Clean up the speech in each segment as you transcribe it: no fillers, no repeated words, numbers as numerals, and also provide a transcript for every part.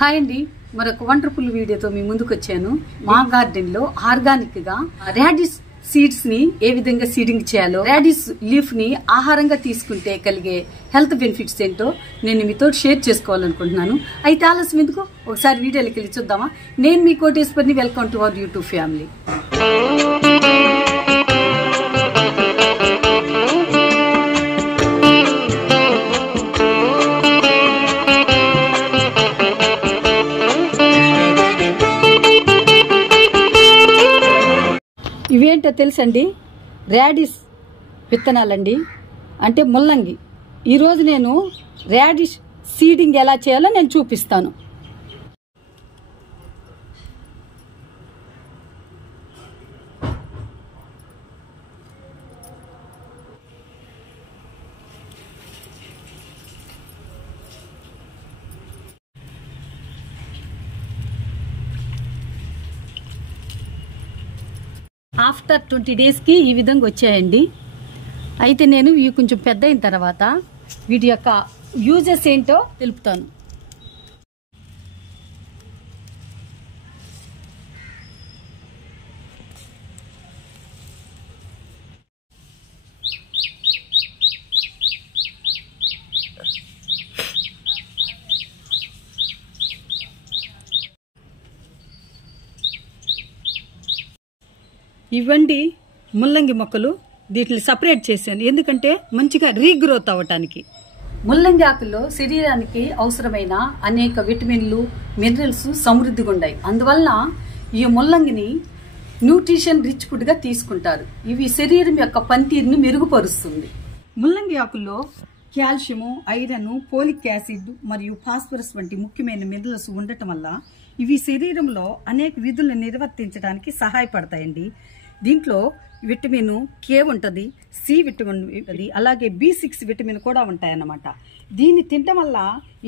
Hi అండి, మరొక wonderful వీడియోతో మీ ముందుకు వచ్చాను. మా గార్డెన్ లో ఆర్గానిక్ గా రాడిష్ సీడ్స్ ని ఏ విధంగా సీడింగ్ చేయాలో, రాడిష్ లీఫ్ ని ఆహారంగా తీసుకుంటే కలిగే హెల్త్ బెనిఫిట్స్ ఏంటో నేను మీతో షేర్ చేసుకోవాలనుకుంటున్నాను. అయితే ఆలస్యం ఎందుకు, ఒకసారి వీడియోలోకి వెళ్ళి చూద్దామా. నేను మీ కోటేశ్వరిని. Welcome to our YouTube family. ఇవేంటో తెలుసండి, రాడిష్ విత్తనాలండి, అంటే ముల్లంగి. ఈరోజు నేను రాడిష్ సీడింగ్ ఎలా చేయాలో నేను చూపిస్తాను. ఆఫ్టర్ 20 డేస్కి ఈ విధంగా వచ్చాయండి. అయితే నేను ఇవి కొంచెం పెద్ద అయిన తర్వాత వీటి యొక్క యూజెస్ ఏంటో తెలుపుతాను. ఇవ్వండి ముల్లంగి మొక్కలు. వీటిని సపరేట్ చేశాను ఎందుకంటే మంచిగా రీగ్రోత్ అవ్వటానికి. ముల్లంగి ఆకుల్లో శరీరానికి అవసరమైన అనేక విటమిన్లు, మినరల్స్ సమృద్ధిగా ఉన్నాయి. అందువల్ల ఈ ముల్లంగిని న్యూట్రిషన్ రిచ్ ఫుడ్ గా తీసుకుంటారు. ఇవి శరీరం యొక్క పనితీరుని మెరుగుపరుస్తుంది. ముల్లంగి ఆకుల్లో కాల్షియము, ఐరన్, పోలిక్ యాసిడ్ మరియు ఫాస్ఫరస్ వంటి ముఖ్యమైన మినరల్స్ ఉండటం వల్ల ఇవి శరీరంలో అనేక విధులను నిర్వర్తించడానికి సహాయపడతాయండి. దీంట్లో విటమిన్ కే ఉంటుంది, సి విటమిన్ ఉంటుంది, అలాగే B6 విటమిన్ కూడా ఉంటాయన్నమాట. దీన్ని తినటం వల్ల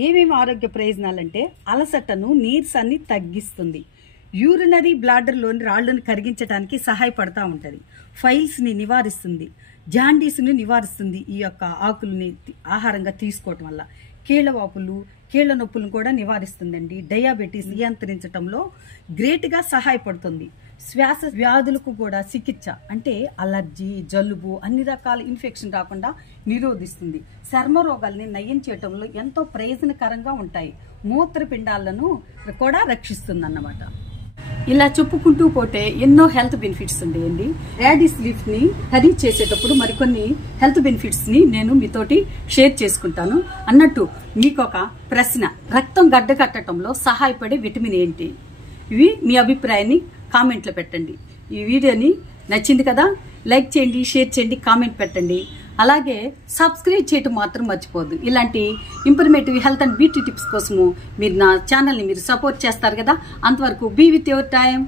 ఏమేమి ఆరోగ్య ప్రయోజనాలంటే అలసటను, నీరసాన్ని తగ్గిస్తుంది, యూరినరీ బ్లాడర్లోని రాళ్లను కరిగించడానికి సహాయపడతా ఉంటుంది, ఫైల్స్ని నివారిస్తుంది, జాండీస్ని నివారిస్తుంది. ఈ యొక్క ఆకుల్ని ఆహారంగా తీసుకోవటం వల్ల కీళ్ళవాపులు, కీళ్ల నొప్పులను కూడా నివారిస్తుందండి. డయాబెటీస్ నియంత్రించడంలో గ్రేట్గా సహాయపడుతుంది. శ్వాస వ్యాధులకు కూడా చికిత్స, అంటే అలర్జీ, జలుబు, అన్ని రకాల ఇన్ఫెక్షన్ రాకుండా నిరోధిస్తుంది. చర్మ రోగాల్ని నయం చేయటంలో ఎంతో ప్రయోజనకరంగా ఉంటాయి. మూత్రపిండాలను కూడా రక్షిస్తుంది అన్నమాట. ఇలా చెప్పుకుంటూ పోతే ఎన్నో హెల్త్ బెనిఫిట్స్ ఉన్నాయండి. రాడిష్ లీఫ్ ని కర్రీ చేసేటప్పుడు మరికొన్ని హెల్త్ బెనిఫిట్స్ ని నేను మీతోటి షేర్ చేసుకుంటాను. అన్నట్టు మీకు ఒక ప్రశ్న, రక్తం గడ్డ కట్టడంలో సహాయపడే విటమిన్ ఏంటి? ఇవి మీ అభిప్రాయాన్ని కామెంట్లో పెట్టండి. ఈ వీడియోని నచ్చింది కదా, లైక్ చేయండి, షేర్ చేయండి, కామెంట్ పెట్టండి. అలాగే సబ్స్క్రైబ్ చేయటం మాత్రం మర్చిపోద్దు. ఇలాంటి ఇంఫర్మేటివ్ హెల్త్ అండ్ బ్యూటీ టిప్స్ కోసము మీరు నా ఛానల్ని మీరు సపోర్ట్ చేస్తారు కదా. అంతవరకు బీ విత్ యువర్ టైం.